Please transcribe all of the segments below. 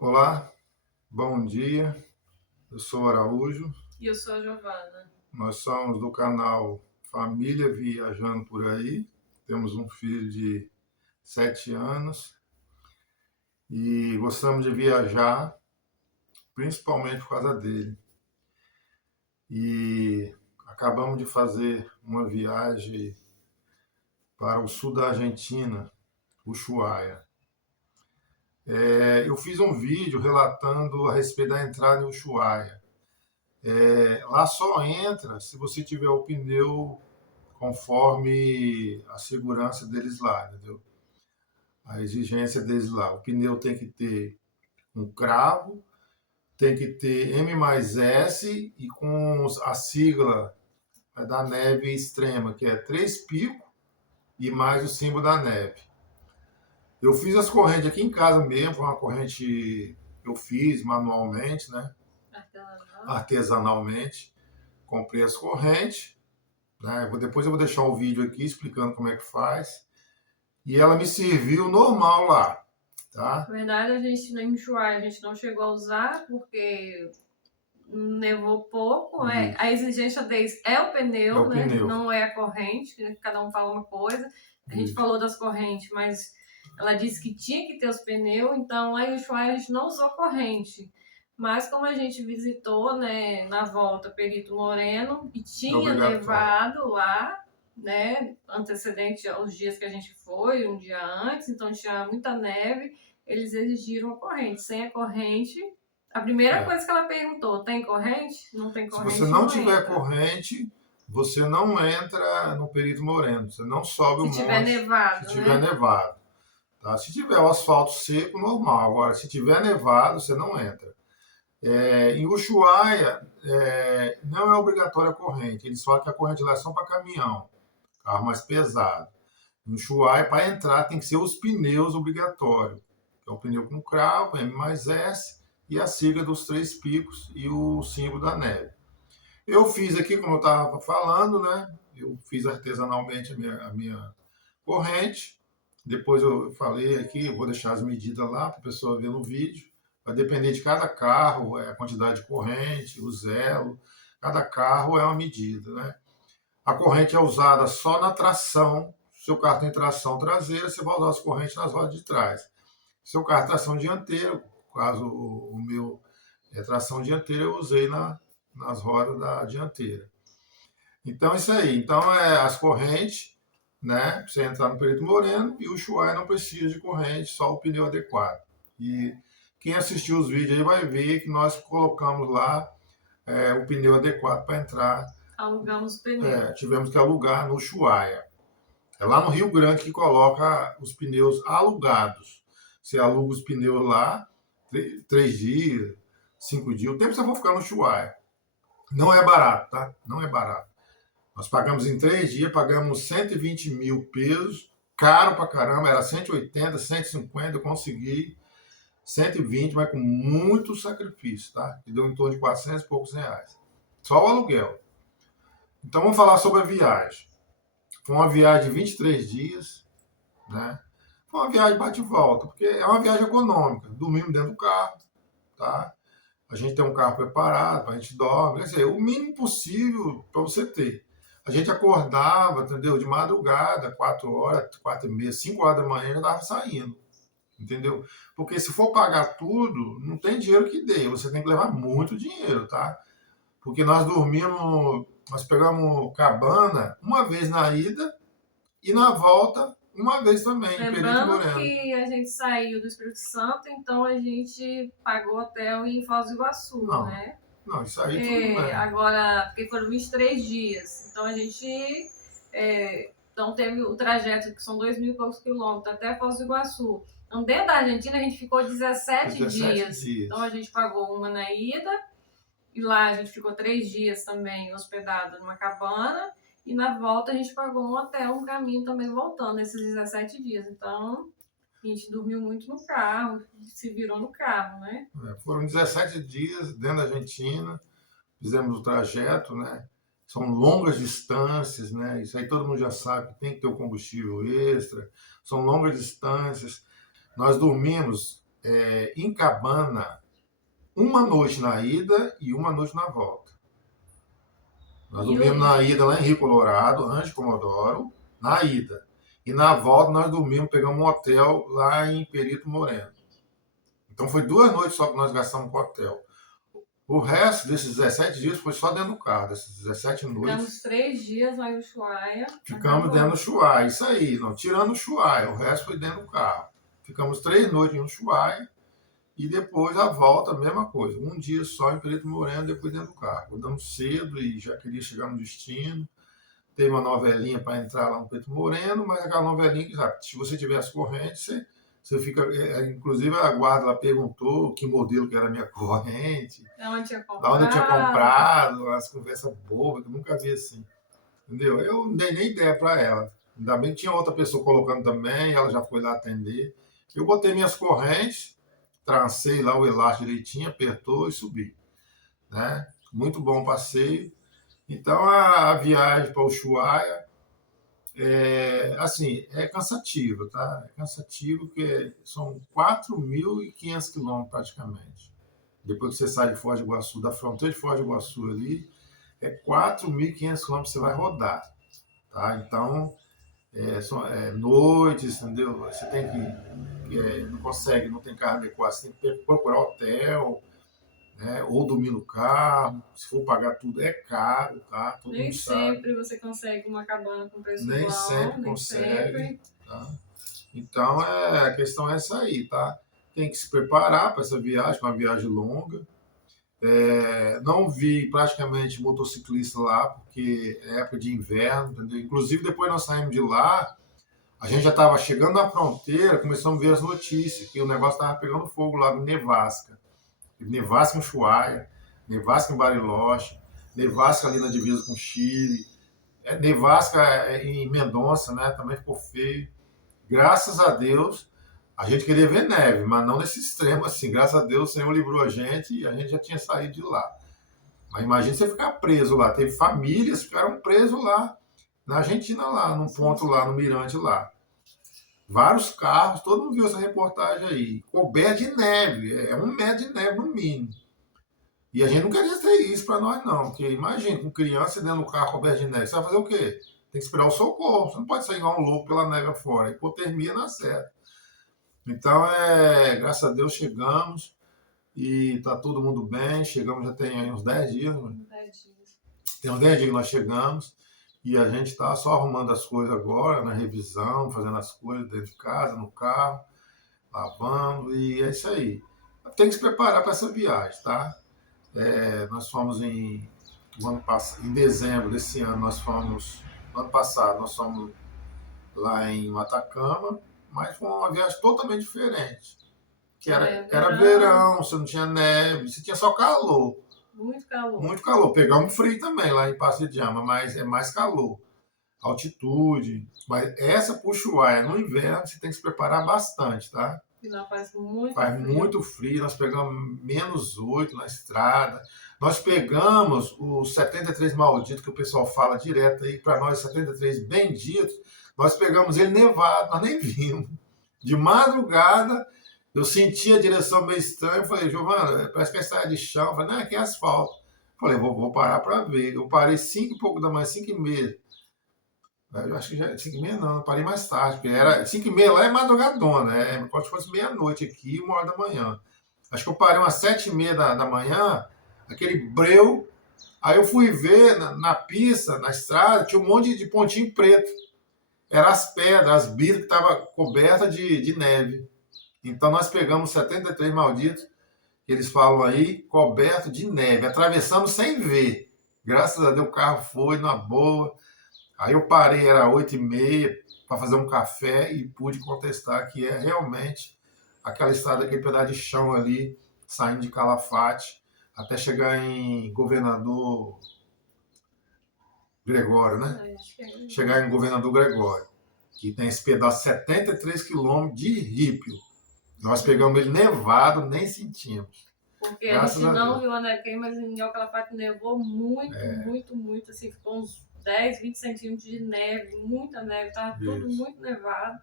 Olá, bom dia. Eu sou Araújo. E eu sou a Giovana. Nós somos do canal Família Viajando por Aí. Temos um filho de 7 anos e gostamos de viajar, principalmente por causa dele. E acabamos de fazer uma viagem para o sul da Argentina, Ushuaia. Eu fiz um vídeo relatando a respeito da entrada em Ushuaia. Lá só entra se você tiver o pneu conforme a segurança deles lá, entendeu? A exigência deles lá. O pneu tem que ter um cravo, tem que ter M mais S e com a sigla da neve extrema, que é 3 picos e mais o símbolo da neve. Eu fiz as correntes aqui em casa mesmo, foi uma corrente que eu fiz manualmente, né? Artesanalmente. Comprei as correntes, né? Depois eu vou deixar o vídeo aqui explicando como é que faz. E ela me serviu normal lá, tá? Na verdade, a gente em Ushuaia a gente não chegou a usar porque nevou pouco. A exigência deles é o pneu, É o né? pneu. Não é a corrente, que cada um fala uma coisa. A gente Isso. falou das correntes, mas ela disse que tinha que ter os pneus, então lá em Ushuaia a gente não usou corrente. Mas como a gente visitou, né, na volta Perito Moreno e tinha nevado lá, né, antecedente aos dias que a gente foi, um dia antes, então tinha muita neve, eles exigiram a corrente. Sem a corrente, a primeira coisa que ela perguntou, tem corrente? Não tem corrente. Se você não tiver corrente, você não entra no Perito Moreno, você não sobe o monte. Se tiver nevado, se tiver nevado. Tá? Se tiver o asfalto seco, normal. Agora, se tiver nevado, você não entra. Em Ushuaia, não é obrigatória a corrente. Eles falam que a corrente lá é só para caminhão, carro mais pesado. Em Ushuaia, para entrar, tem que ser os pneus obrigatórios. Que é o pneu com cravo, M mais S, e a sigla dos 3 picos e o símbolo da neve. Eu fiz aqui, como eu estava falando, né? Eu fiz artesanalmente a minha corrente. Depois eu falei aqui, eu vou deixar as medidas lá para a pessoa ver no vídeo. Vai depender de cada carro, a quantidade de corrente, o zelo. Cada carro é uma medida, né? A corrente é usada só na tração. Se o seu carro tem tração traseira, você vai usar as correntes nas rodas de trás. Se o seu carro é tração dianteira, no caso o meu é tração dianteira, eu usei nas rodas da dianteira. Então, isso aí. Então, as correntes, né? Pra você entrar no Perito Moreno, e o Ushuaia não precisa de corrente, só o pneu adequado. E quem assistiu os vídeos aí vai ver que nós colocamos lá o pneu adequado para entrar. Alugamos o pneu. Tivemos que alugar no Ushuaia. É lá no Rio Grande que coloca os pneus alugados. Você aluga os pneus lá, 3 dias, 5 dias. O tempo que você for ficar no Ushuaia. Não é barato, tá? Não é barato. Nós pagamos em 3 dias, pagamos 120 mil pesos, caro pra caramba, era 180, 150, eu consegui 120, mas com muito sacrifício, tá? Que deu em torno de 400 e poucos reais. Só o aluguel. Então vamos falar sobre a viagem. Foi uma viagem de 23 dias, né? Foi uma viagem bate e volta, porque é uma viagem econômica. Dormimos dentro do carro, tá? A gente tem um carro preparado, a gente dorme. Quer dizer, o mínimo possível para você ter. A gente acordava, entendeu? De madrugada, 4 horas, 4 e meia, 5 horas da manhã, já estava saindo. Entendeu? Porque se for pagar tudo, não tem dinheiro que dê. Você tem que levar muito dinheiro, tá? Porque nós dormimos, nós pegamos cabana uma vez na ida e na volta uma vez também, em Perito Moreno. Que a gente saiu do Espírito Santo, então a gente pagou hotel em Foz do Iguaçu, né? Não, isso aí tudo bem. Agora, porque foram 23 dias. Então a gente então teve o trajeto, que são 2.000 e poucos quilômetros, até Foz do Iguaçu. Então, dentro da Argentina, a gente ficou 17 dias. Então, a gente pagou uma na ida, e lá a gente ficou 3 dias também hospedado numa cabana, e na volta a gente pagou um hotel, um caminho também voltando, esses 17 dias. Então, a gente dormiu muito no carro, se virou no carro, né? Foram 17 dias dentro da Argentina, fizemos o trajeto, né? São longas distâncias, né? Isso aí todo mundo já sabe que tem que ter o combustível extra. São longas distâncias. Nós dormimos em Cabana, uma noite na ida e uma noite na volta. Nós dormimos na ida lá em Rio Colorado, Rancho Comodoro, na ida. E na volta nós dormimos, pegamos um hotel lá em Perito Moreno. Então foi 2 noites só que nós gastamos com o hotel. O resto desses 17 dias foi só dentro do carro, dessas 17 noites. Ficamos 3 dias lá em Ushuaia. Ficamos dentro do Ushuaia, isso aí, não, tirando o Ushuaia, o resto foi dentro do carro. Ficamos 3 noites em Ushuaia e depois a volta, a mesma coisa. Um dia só em Perito Moreno, depois dentro do carro. Acordamos cedo e já queria chegar no destino. Teve uma novelinha para entrar lá no Perito Moreno, mas aquela novelinha que, sabe, se você tiver as correntes, você fica. Inclusive a guarda lá perguntou que modelo que era a minha corrente. Da onde eu tinha comprado, as conversas bobas, que eu nunca vi assim. Entendeu? Eu não dei nem ideia para ela. Ainda bem que tinha outra pessoa colocando também, ela já foi lá atender. Eu botei minhas correntes, trancei lá o elástico direitinho, apertou e subi. Né? Muito bom passeio. Então a viagem para o Ushuaia assim, é cansativa, tá? É cansativo porque são 4.500 quilômetros praticamente. Depois que você sai de Foz do Iguaçu, da fronteira de Foz do Iguaçu ali, é 4.500 quilômetros que você vai rodar, tá? Então, são noites, entendeu? Você tem que, não consegue, não tem carro adequado, você tem que procurar hotel, né? Ou dormir no carro, se for pagar tudo é caro, tá? Todo Nem mundo sabe. sempre você consegue uma cabana com preço Nem bom, sempre nem consegue, sempre. tá? Então, a questão é essa aí, tá? Tem que se preparar para essa viagem, uma viagem longa. Não vi praticamente motociclista lá, porque é época de inverno, entendeu? Inclusive, depois nós saímos de lá, a gente já estava chegando na fronteira, começamos a ver as notícias, que o negócio estava pegando fogo lá em Nevasca. Nevasca em Ushuaia, Nevasca em Bariloche, Nevasca ali na divisa com o Chile, Nevasca em Mendonça, né? Também ficou feio. Graças a Deus, a gente queria ver neve, mas não nesse extremo assim. Graças a Deus, o Senhor livrou a gente e a gente já tinha saído de lá. Mas imagina você ficar preso lá. Teve famílias que ficaram presos lá, na Argentina, lá, num ponto lá, no Mirante lá. Vários carros, todo mundo viu essa reportagem aí. Coberto de neve, 1 metro de neve no mínimo. E a gente não queria ter isso para nós, não. Porque imagina, com criança dentro do carro coberto de neve, você vai fazer o quê? Tem que esperar o socorro. Você não pode sair igual um louco pela neve afora. Hipotermia na certa. Então, graças a Deus, chegamos e tá todo mundo bem. Chegamos já tem uns 10 dias. Né? 10 dias. Tem uns 10 dias que nós chegamos e a gente está só arrumando as coisas agora, na revisão, fazendo as coisas dentro de casa, no carro, lavando e é isso aí. Tem que se preparar para essa viagem, tá? Nós fomos em dezembro desse ano, no ano passado, nós fomos lá em Atacama, mas foi uma viagem totalmente diferente. Que era verão, você não tinha neve, você tinha só calor. Muito calor. Muito calor. Pegamos frio também lá em Passo de Jama, mas é mais calor. Altitude. Mas essa pro Ushuaia no inverno você tem que se preparar bastante, tá? E lá faz muito frio. Faz muito frio. Nós pegamos -8 na estrada. Nós pegamos os 73 malditos que o pessoal fala direto aí, para nós 73 benditos. Nós pegamos ele nevado, nós nem vimos. De madrugada, eu senti a direção meio estranha. Falei, Giovana, parece que é estrada de chão. Eu falei, não, aqui é asfalto. Falei, vou parar para ver. Eu parei 5 e pouco da manhã, 5h30. Eu acho que já 5h30 não, eu parei mais tarde, porque era 5h30 lá é madrugadona, pode se fosse meia-noite aqui, 1h da manhã. Acho que eu parei umas 7h30 da manhã, aquele breu. Aí eu fui ver na pista, na estrada, tinha um monte de pontinho preto. Eram as pedras, as biras que estavam cobertas de neve. Então nós pegamos 73 malditos, que eles falam aí, coberto de neve. Atravessamos sem ver. Graças a Deus o carro foi na boa. Aí eu parei, era 8h30, para fazer um café e pude contestar que é realmente aquela estrada, aquele pedaço de chão ali, saindo de Calafate, até chegar em Governador Gregório, né? Chegar em Governador Gregório, que tem esse pedaço 73 quilômetros de rípio. Nós pegamos ele nevado, nem sentimos. Porque a gente não viu a neve, mas em Calafate nevou muito, muito, assim, ficou uns 10, 20 centímetros de neve, muita neve, estava tudo muito nevado.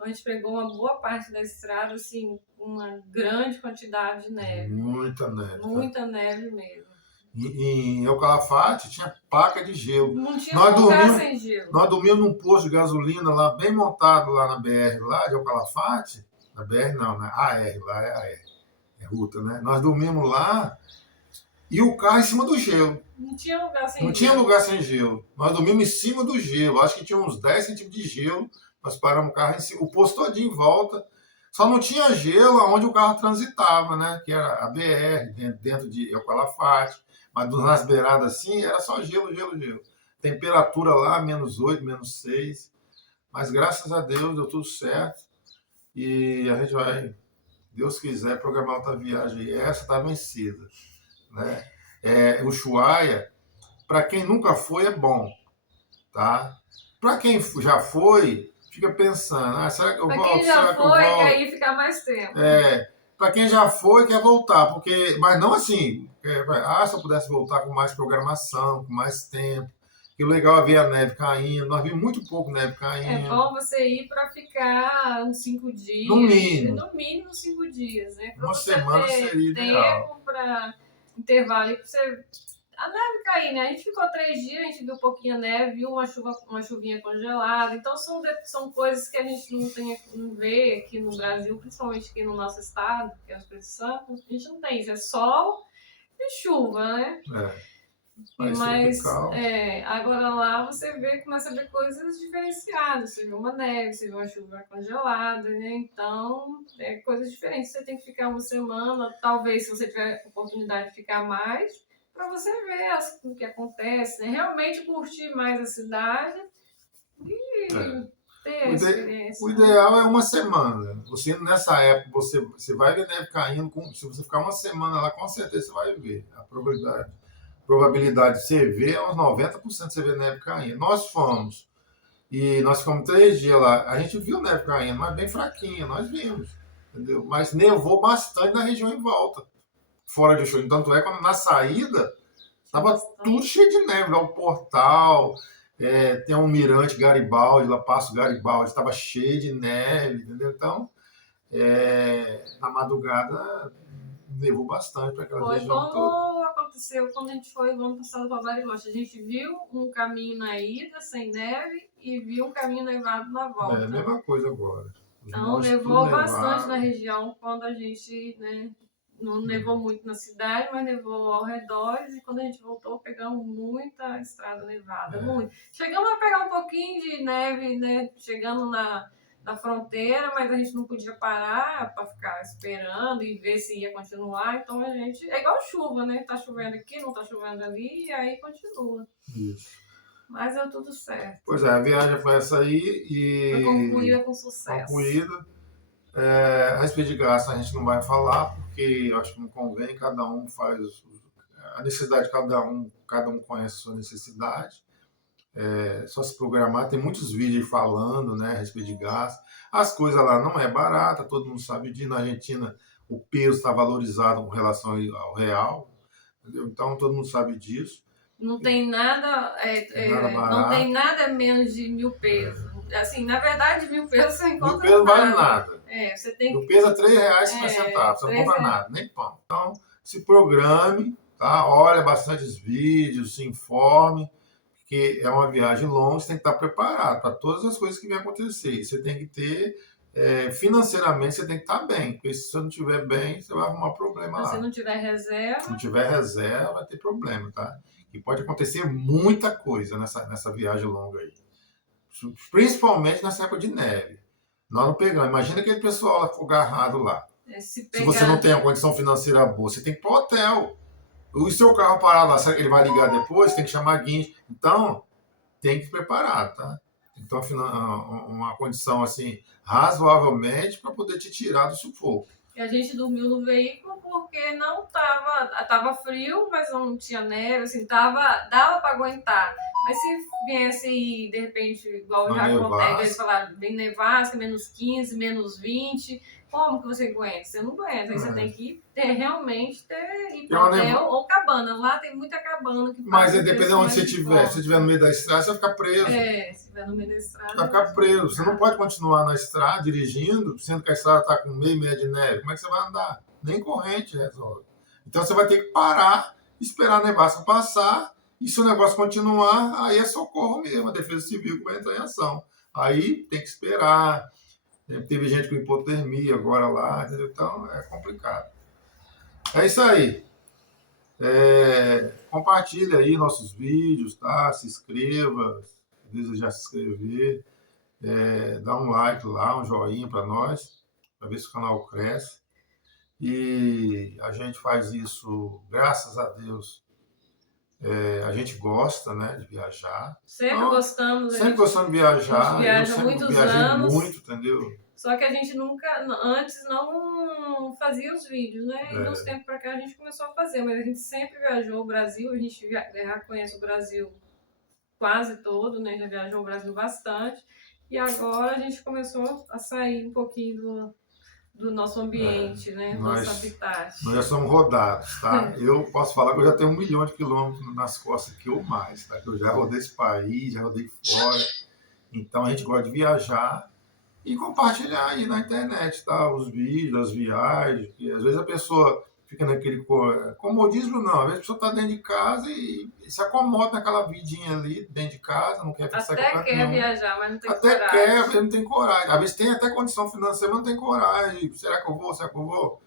Então a gente pegou uma boa parte da estrada, assim, uma grande quantidade de neve. Muita neve. Muita neve mesmo. Em El Calafate tinha placa de gelo. Não tinha lugar sem gelo. Nós dormimos num posto de gasolina lá, bem montado lá na BR, lá de El Calafate. Na BR não, na AR, lá é AR. É ruta, né? Nós dormimos lá e o carro em cima do gelo. Não tinha lugar sem gelo. Não tinha lugar sem gelo. Nós dormimos em cima do gelo. Acho que tinha uns 10 centímetros de gelo. Nós paramos o carro em cima. O posto todinho em volta. Só não tinha gelo onde o carro transitava, né? Que era a BR, dentro de El Calafate. Mas nas beiradas assim, era só gelo, gelo, gelo. Temperatura lá, -8, -6. Mas graças a Deus deu tudo certo. E a gente vai, Deus quiser, programar outra viagem. E essa está vencida, né? Ushuaia, para quem nunca foi, é bom, tá? Para quem já foi, fica pensando, será que eu volto? Para quem já foi, quer ir ficar mais tempo. Para quem já foi, quer voltar, mas não assim, se eu pudesse voltar com mais programação, com mais tempo. Que legal é ver a neve caindo, nós vimos muito pouco neve caindo. É bom você ir para ficar uns 5 dias. No mínimo. No mínimo 5 dias, né? Uma semana seria ideal. Tempo para intervalo para você. A neve cair, né? A gente ficou 3 dias, a gente viu um pouquinho de neve, viu uma chuvinha congelada. Então são coisas que a gente não vê aqui no Brasil, principalmente aqui no nosso estado, que é o Espírito Santo. A gente não tem isso, é sol e chuva, né? Mas agora lá você começa a ver coisas diferenciadas. Você vê uma neve, você vê uma chuva congelada, né? Então, coisas diferentes. Você tem que ficar uma semana, talvez se você tiver oportunidade de ficar mais, para você ver o que acontece, né? Realmente curtir mais a cidade e ter a experiência. O ideal é uma semana. Você, nessa época, você vai ver neve caindo. Se você ficar uma semana lá, com certeza você vai ver a probabilidade de você ver é uns 90% de você ver neve caindo. Nós fomos. E nós ficamos 3 dias lá. A gente viu neve caindo, mas bem fraquinha. Nós vimos. Entendeu? Mas nevou bastante na região em volta. Fora de show. Tanto é que na saída estava tudo cheio de neve. Lá o portal, tem um mirante Garibaldi, lá Passo Garibaldi, estava cheio de neve. Entendeu? Então, na madrugada, nevou bastante para aquela região toda. Aconteceu quando a gente foi no ano passado para Bariloche. A gente viu um caminho na ida sem neve e viu um caminho nevado na volta. É a mesma coisa agora. Então nevou bastante na região quando a gente, né, não nevou muito na cidade, mas nevou ao redor. E quando a gente voltou, pegamos muita estrada nevada, muito. Chegamos a pegar um pouquinho de neve, né, chegando na fronteira, mas a gente não podia parar para ficar esperando e ver se ia continuar. Então a gente. É igual chuva, né? Tá chovendo aqui, não tá chovendo ali, e aí continua. Isso. Mas deu tudo certo. Pois é, a viagem foi essa aí e. Foi concluída com sucesso. Concluída. A respeito de gasto a gente não vai falar, porque eu acho que não convém, cada um faz a necessidade de cada um conhece a sua necessidade. Só se programar, tem muitos vídeos falando, né, a respeito de gasto. As coisas lá não é barata, todo mundo sabe disso. Na Argentina o peso está valorizado com relação ao real, entendeu? Então todo mundo sabe disso. Não tem nada, não tem nada menos de 1.000 pesos. Assim, na verdade, 1.000 pesos você encontra 1.000 pesos não vale nada. Você tem 1.000 pesos é R$3,50, você não compra nada, nem pão. Então, se programe, tá? Olha bastante os vídeos, se informe, porque é uma viagem longa, você tem que estar preparado para todas as coisas que vão acontecer. E você tem que ter, financeiramente, você tem que estar bem, porque se você não estiver bem, você vai arrumar problema lá. Se não tiver reserva... Se não tiver reserva, vai ter problema, tá? E pode acontecer muita coisa nessa viagem longa aí. Principalmente nessa época de neve. Nós não pegamos. Imagina aquele pessoal lá que ficou agarrado lá. Se você não tem uma condição financeira boa, você tem que ir para o hotel. O seu carro parado lá, será que ele vai ligar depois? Tem que chamar guincho. Então, tem que preparar, tá? Então, uma condição assim, razoavelmente, para poder te tirar do sufoco. E a gente dormiu no veículo porque não tava frio, mas não tinha neve, assim, dava para aguentar. Mas se viesse de repente, igual já acontece, eles falaram bem nevasca, -15, -20, Como que você aguenta? Você não aguenta. Aí você tem que realmente ir É para uma hotel neva- ou cabana. Lá tem muita cabana que Mas faz é um dependendo preço de onde mais você em estiver. Se você estiver conta. no meio da estrada, você vai ficar preso. Se estiver no meio da Você estrada, vai é mais ficar preso. Você não complicado. pode continuar na estrada dirigindo, sendo que a estrada está com meio metro de neve. Como é que você vai andar? Nem corrente resolve. Então você vai ter que parar, esperar a nevasca passar, e se o negócio continuar, aí é socorro mesmo, a Defesa Civil que vai entrar em ação. Aí tem que esperar. Teve gente com hipotermia agora lá, entendeu? Então é complicado. É isso aí. Compartilha aí nossos vídeos, tá? Se inscreva, se desejar se inscrever. Dá um like lá, um joinha para nós, para ver se o canal cresce. E a gente faz isso, graças a Deus. A gente gosta, né, de viajar. Sempre Então, gostamos, sempre gostando de a gente viajar. Eu viaja há sempre muitos viajei anos. muito, entendeu? Só que a gente nunca, antes não fazia os vídeos, né? E de uns tempos pra cá a gente começou a fazer, mas a gente sempre viajou o Brasil, a gente já conhece o Brasil quase todo, né? Já viajou o Brasil bastante. E agora a gente começou a sair um pouquinho do nosso ambiente, né? Do nosso habitat. Nós já somos rodados, tá? Eu posso falar que eu já tenho 1 milhão de quilômetros nas costas que ou mais, tá? Que eu já rodei esse país, já rodei fora. Então a gente gosta de viajar e compartilhar aí na internet, tá? Os vídeos, as viagens, porque às vezes a pessoa fica naquele comodismo, não. Às vezes a pessoa está dentro de casa e se acomoda naquela vidinha ali, dentro de casa, não quer sair com Até quer viajar, mas não tem até coragem. quer, mas não tem coragem. Às vezes tem até condição financeira, mas não tem coragem. Será que eu vou? Será que eu vou?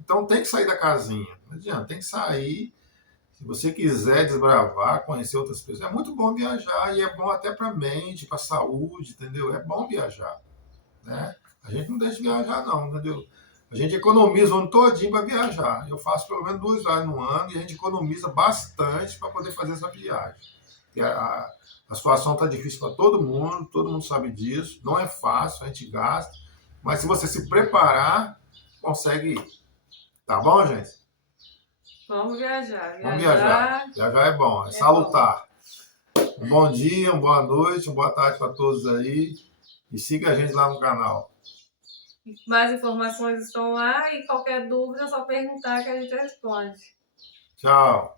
Então tem que sair da casinha. Não adianta, tem que sair. Se você quiser desbravar, conhecer outras pessoas, é muito bom viajar e é bom até para a mente, para a saúde, entendeu? É bom viajar, né? A gente não deixa de viajar, não, entendeu? A gente economiza o ano todinho para viajar. Eu faço pelo menos 2 viagens no ano e a gente economiza bastante para poder fazer essa viagem. E a situação está difícil para todo mundo sabe disso. Não é fácil, a gente gasta, mas se você se preparar, consegue ir. Tá bom, gente? Vamos viajar. Vamos viajar. Viajar é bom, é salutar. Bom. Um bom dia, uma boa noite, uma boa tarde para todos aí. E siga a gente lá no canal. Mais informações estão lá e qualquer dúvida é só perguntar que a gente responde. Tchau.